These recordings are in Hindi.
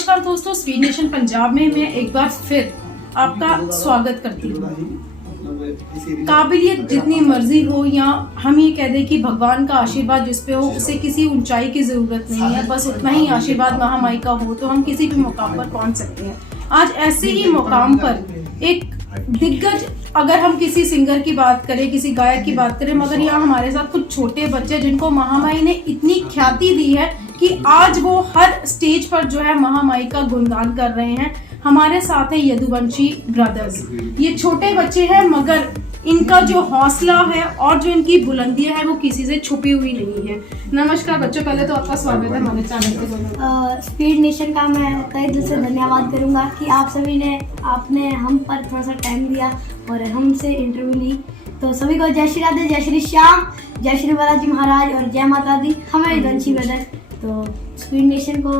नमस्कार दोस्तों, स्वीट नेशन पंजाब में मैं एक बार फिर आपका स्वागत करती हूँ। काबिलियत जितनी मर्जी हो या हम ये कह दें कि भगवान का आशीर्वाद जिस पे हो उसे किसी ऊंचाई की जरूरत नहीं है, बस उतना ही आशीर्वाद महामाई का हो तो हम किसी भी मुकाम पर पहुंच सकते हैं। आज ऐसे ही मुकाम पर एक दिग्गज, अगर हम किसी सिंगर की बात करें, किसी गायक की बात करें, मगर यहाँ हमारे साथ कुछ छोटे बच्चे जिनको महामाई ने इतनी ख्याति दी है कि आज वो हर स्टेज पर जो है महामाई का गुणगान कर रहे हैं। हमारे साथ है यदुवंशी ब्रदर्स। ये छोटे बच्चे हैं मगर इनका जो हौसला है और जो इनकी बुलंदियां है वो किसी से छुपी हुई नहीं है। नमस्कार बच्चों, पहले तो आपका स्वागत है हमारे चैनल पे। स्पीड नेशन का मैं तहे दिल से धन्यवाद करूंगा कि आप सभी ने आपने हम पर थोड़ा सा टाइम दिया और हमसे इंटरव्यू ली। तो सभी को जय श्री राधे, जय श्री श्याम, जय श्री बालाजी महाराज और जय माता दी। हमारे यदुवंशी ब्रदर। तो स्पीड नेशन को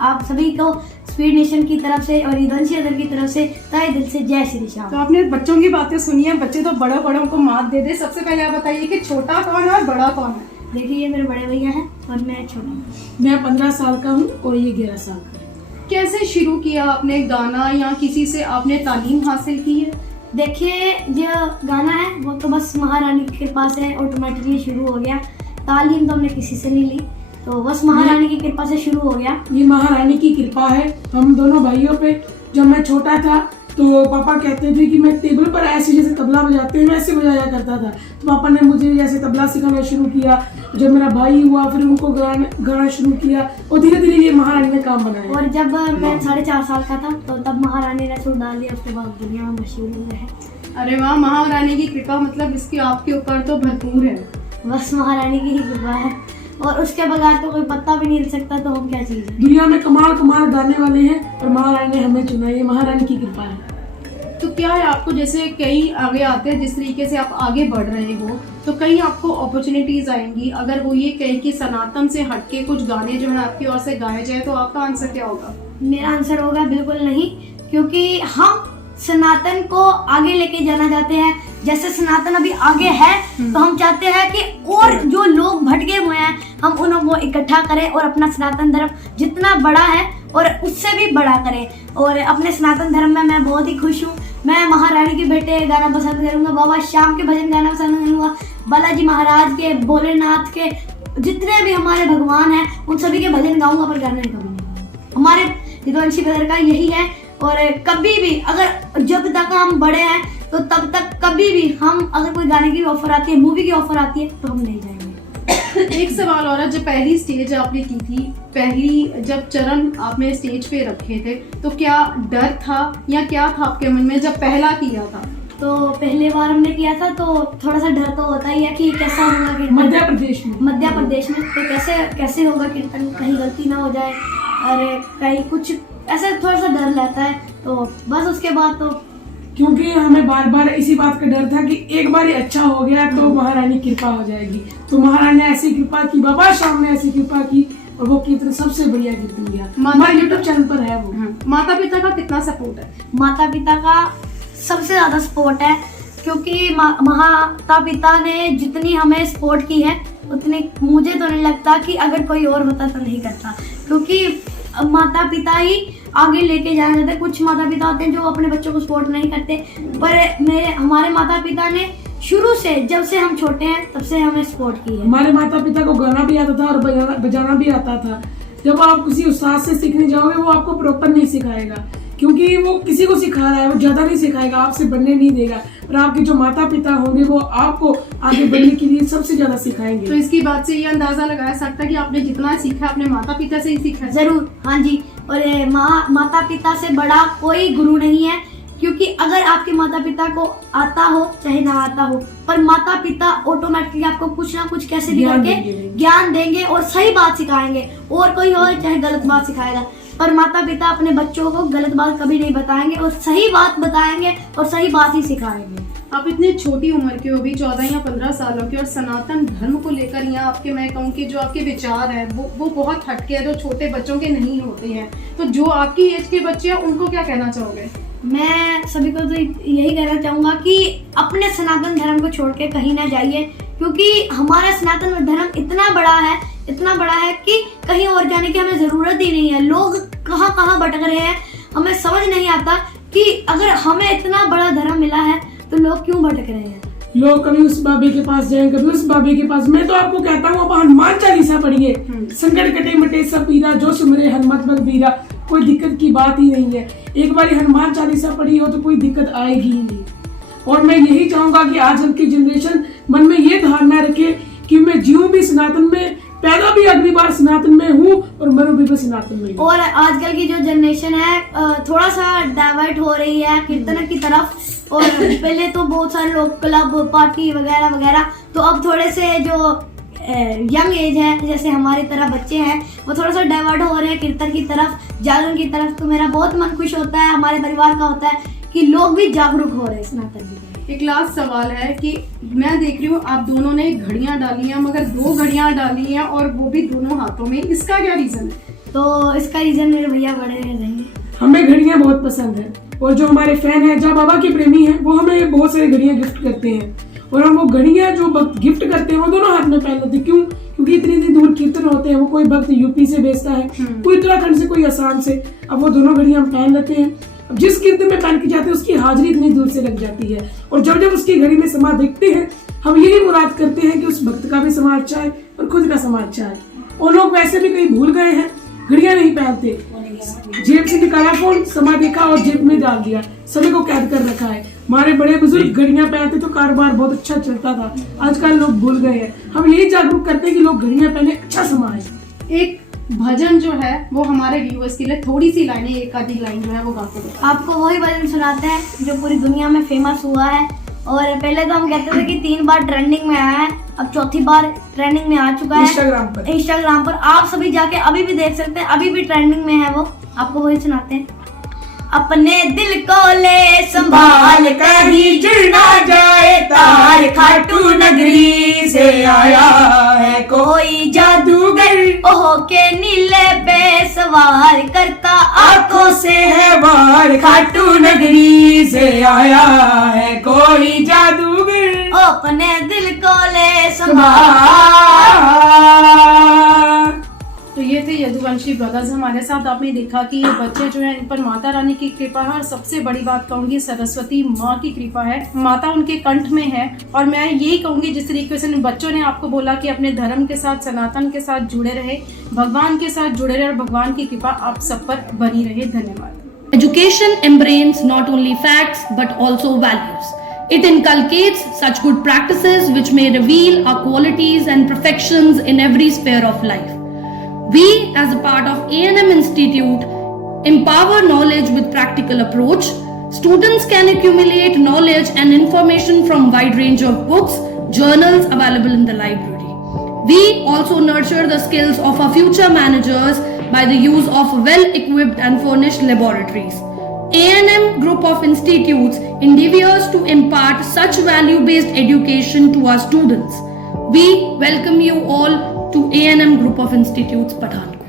आप सभी को स्पीड नेशन की तरफ से और यदुवंशी ब्रदर की तरफ से तहे दिल से जय श्री श्याम। तो आपने बच्चों की बातें सुनी है, बच्चे तो बड़े बड़ों को मात दे दे। सबसे पहले आप बताइए कि छोटा कौन है और बड़ा कौन है? देखिए, ये मेरे बड़े भैया हैं और मैं छोटा हूँ। मैं 15 साल का हूँ और ये 11 साल का है। कैसे शुरू किया आपने गाना या किसी से आपने तालीम हासिल की है? देखिए, जो गाना है वो तो बस महारानी की कृपा से ऑटोमेटिकली शुरू हो गया। तालीम तो हमने किसी से नहीं ली, तो बस महारानी की कृपा से शुरू हो गया। ये महारानी की कृपा है हम दोनों भाइयों पे। जब मैं छोटा था तो पापा कहते थे कि मैं टेबल पर ऐसे जैसे तबला बजाते हैं वैसे बजाया करता था, तो पापा ने मुझे जैसे तबला सिखाना शुरू किया। जब मेरा भाई हुआ फिर उनको गाना शुरू किया और धीरे धीरे ये महारानी ने काम बनाया। और जब मैं 4.5 साल का था तो तब महारानी ने सुर डाल दिया। उसके बाद दुनिया में मशहूर हुए हैं। अरे वाह, महारानी की कृपा मतलब इसकी आपके ऊपर तो भरपूर है। बस महारानी की ही कृपा है और उसके बगैर तो कोई पत्ता भी नहीं हिल सकता। तो हम क्या चीज़ है? दुनिया में कमाल कमाल गाने वाले हैं और महारानी ने हमें चुना। ये महारानी की कृपा है। तो क्या है आपको, जैसे कई आगे आते हैं, जिस तरीके से आप आगे बढ़ रहे हो तो कहीं आपको अपॉर्चुनिटीज आएंगी। अगर वो ये कहें कि सनातन से हटके कुछ गाने जो है आपकी ओर से गाए जाए तो आपका आंसर क्या होगा? मेरा आंसर होगा बिल्कुल नहीं, क्योंकि हम सनातन को आगे लेके जाना चाहते हैं। जैसे सनातन अभी आगे है तो हम चाहते हैं कि और जो लोग भटके हुए हैं हम उनको इकट्ठा करें और अपना सनातन धर्म जितना बड़ा है और उससे भी बड़ा करें। और अपने सनातन धर्म में मैं बहुत ही खुश हूँ। मैं महारानी के बेटे गाना पसंद करूँगा, बाबा श्याम के भजन गाना पसंद करूँगा, बालाजी महाराज के, भोलेनाथ के, जितने भी हमारे भगवान हैं उन सभी के भजन गाऊंगा, पर गाना नहीं करूँगा। हमारे यदुवंशी ब्रदर का यही है। और कभी भी अगर जब तक हम बड़े हैं तो तब तक कभी भी हम अगर कोई गाने की ऑफर आती है, मूवी की ऑफर आती है तो हम नहीं जाएंगे। एक सवाल और है, जब पहली स्टेज आपने की थी, पहली जब चरण आपने स्टेज पे रखे थे तो क्या डर था या क्या था आपके मन में जब पहला किया था? तो पहले बार हमने किया था तो थोड़ा सा डर तो होता ही है कि कैसा होगा कीर्तन। मध्य प्रदेश में तो कैसे होगा कीर्तन, कहीं गलती ना हो जाए और कहीं कुछ ऐसे थोड़ा सा डर रहता है। तो बस उसके बाद तो क्योंकि हमें बार बार इसी बात का डर था कि एक बार ही अच्छा हो गया तो महारानी कृपा हो जाएगी। तो महारानी ने ऐसी कृपा की, बाबा श्याम ने ऐसी कृपा की और वो कीर्तन सबसे बढ़िया कीर्तन दिया। हमारे यूट्यूब चैनल पर है वो। माता पिता का कितना सपोर्ट है? माता पिता का सबसे ज्यादा सपोर्ट है, क्योंकि माता पिता ने जितनी हमें सपोर्ट की है उतनी मुझे तो नहीं लगता कि अगर कोई और होता तो नहीं करता, क्योंकि माता पिता ही आगे लेके जाना चाहते। कुछ माता पिता होते हैं जो अपने बच्चों को सपोर्ट नहीं करते, पर हमारे माता पिता ने शुरू से, जब से हम छोटे हैं तब से हमें सपोर्ट की है। हमारे माता पिता को गाना भी आता था और बजाना भी आता था। जब आप किसी उस्ताद से सीखने जाओगे वो आपको प्रॉपर नहीं सिखाएगा, क्योंकि वो किसी को सिखा रहा है, वो ज्यादा नहीं सिखाएगा, आपसे बढ़ने नहीं देगा। पर आपके जो माता पिता होंगे वो आपको आगे बढ़ने के लिए सबसे ज्यादा सिखाएंगे। तो इसकी बात से ये अंदाजा लगाया सकता है कि आपने जितना सीखा अपने माता पिता से ही सीखा है। जरूर, हाँ जी। और माता पिता से बड़ा कोई गुरु नहीं है, क्योंकि अगर आपके माता पिता को आता हो चाहे ना आता हो, पर माता पिता ऑटोमेटिकली आपको कुछ ना कुछ कैसे भी करके ज्ञान देंगे और सही बात सिखाएंगे। और कोई हो चाहे गलत बात सिखाएगा, पर माता पिता अपने बच्चों को गलत बात कभी नहीं बताएंगे और सही बात बताएंगे और सही बात ही सिखाएंगे। आप इतनी छोटी उम्र के हो, भी 14 या 15 सालों के, और सनातन धर्म को लेकर यहाँ आपके, मैं कहूँ कि जो आपके विचार है वो बहुत हटके है, जो छोटे बच्चों के नहीं होते हैं। तो जो आपकी एज के बच्चे हैं उनको क्या कहना चाहोगे? मैं सभी को तो यही कहना चाहूँगा कि अपने सनातन धर्म को छोड़ के कहीं ना जाइए, क्योंकि हमारा सनातन धर्म इतना बड़ा है, इतना बड़ा है कि कहीं और जाने की हमें जरूरत ही नहीं है। लोग कहाँ कहाँ भटक रहे हैं, हमें समझ नहीं आता कि अगर हमें इतना बड़ा धर्म मिला है तो लोग क्यों भटक रहे हैं। लोग कभी उस बाबे के पास जाएं, कभी उस बाबे के पास। मैं तो आपको कहता हूँ आप हनुमान चालीसा पढ़िए, संकट कटे मटे सब पीरा, जो सुमरे हनुमत बल बीरा, कोई दिक्कत की बात ही नहीं है। एक बार हनुमान चालीसा पढ़ी हो तो कोई दिक्कत आएगी ही नहीं। और मैं यही चाहूंगा कि आजकल की जनरेशन मन में ये धारणा रखे कि मैं जीऊं भी सनातन में, पैदा भी अगली बार सनातन में हूँ और मरूं भी सनातन में हूँ। और आजकल की जो जनरेशन है थोड़ा सा डाइवर्ट हो रही है कीर्तन की तरफ। और पहले तो बहुत सारे लोग क्लब पार्टी वगैरह वगैरह, तो अब थोड़े से जो यंग एज है जैसे हमारी तरह बच्चे हैं वो थोड़ा सा डाइवर्ट हो रहे हैं कीर्तन की तरफ, जागरण की तरफ। तो मेरा बहुत मन खुश होता है, हमारे परिवार का होता है कि लोग भी जागरूक हो रहे हैं सनातन की तरफ। एक लास्ट सवाल है कि मैं देख रही हूँ आप दोनों ने घड़ियां डाली हैं, मगर 2 घड़ियां डाली हैं और वो भी दोनों हाथों में, इसका क्या रीजन है? तो इसका रीजन मेरे भैया बड़े रहेंगे। हमें घड़ियां बहुत पसंद है और जो हमारे फैन हैं, जहाँ बाबा के प्रेमी हैं, वो हमें बहुत सारी घड़ियां गिफ्ट करते हैं और हम वो घड़ियां जो भक्त गिफ्ट करते हैं वो दोनों हाथ में पहन लेते हैं। क्यों? क्योंकि इतनी दूर कीर्तन होते हैं, वो कोई भक्त यूपी से भेजता है, कोई उत्तराखंड से, कोई असम से। अब वो दोनों घड़ियां हम पहन लेते हैं। अब जिस कीर्तन में पहन के जाते हैं उसकी हाजिरी इतनी दूर से लग जाती है और जब जब उसकी घड़ी में समा देखते हैं हम यही मुराद करते हैं कि उस भक्त का भी समा अच्छा है और खुद का समा अच्छा है। और लोग वैसे भी कहीं भूल गए हैं, घड़ियां नहीं पहनते, जेब से निकाला फोन, समा देखा और जेब में डाल दिया, समय को कैद कर रखा है। हमारे बड़े बुजुर्ग घड़ियां पहनते तो कारोबार बहुत अच्छा चलता था, आजकल लोग भूल गए हैं। हम यही जागरूक करते हैं कि लोग घड़ियां पहने, अच्छा समा है। एक भजन जो है वो हमारे व्यूअर्स के लिए थोड़ी सी लाइनें, एक आधी लाइन जो है वो गा के बताओ। आपको वही भजन सुनाते हैं जो पूरी दुनिया में फेमस हुआ है। और पहले तो हम कहते थे कि 3 बार ट्रेंडिंग में आया है, अब 4थी बार ट्रेंडिंग में आ चुका है इंस्टाग्राम पर। आप सभी जाके अभी भी देख सकते हैं, अभी भी ट्रेंडिंग में है वो। आपको वही सुनाते हैं। अपने दिल को ले संभाल कहीं जुड़ ना जाए तार, खाटू नगरी से आया है कोई जादूगर, ओहो के नीले पे सवार करता आंखों से है वार, खाटू नगरी से आया है कोई जादूगर, अपने दिल को ले संभाल। तो ये थे यदुवंशी ब्रदर्स हमारे साथ। आपने देखा कि ये बच्चे जो हैं इन पर माता रानी की कृपा है और सबसे बड़ी बात कहूँगी सरस्वती माँ की कृपा है। माता उनके कंठ में है और मैं यही कहूँगी जिस तरीके से बच्चों ने आपको बोला कि अपने धर्म के साथ, सनातन के साथ जुड़े रहे, भगवान के साथ जुड़े रहे और भगवान की कृपा आप सब पर बनी रहे। धन्यवाद। Education embraces not only facts but also values. It inculcates such good practices which may reveal our qualities and perfections in every sphere of life. We, as a part of A&M Institute, empower knowledge with practical approach. Students can accumulate knowledge and information from wide range of books, journals available in the library. We also nurture the skills of our future managers by the use of well-equipped and furnished laboratories. A&M Group of Institutes endeavors to impart such value-based education to our students. We welcome you all to A&M Group of Institutes, Pathankot.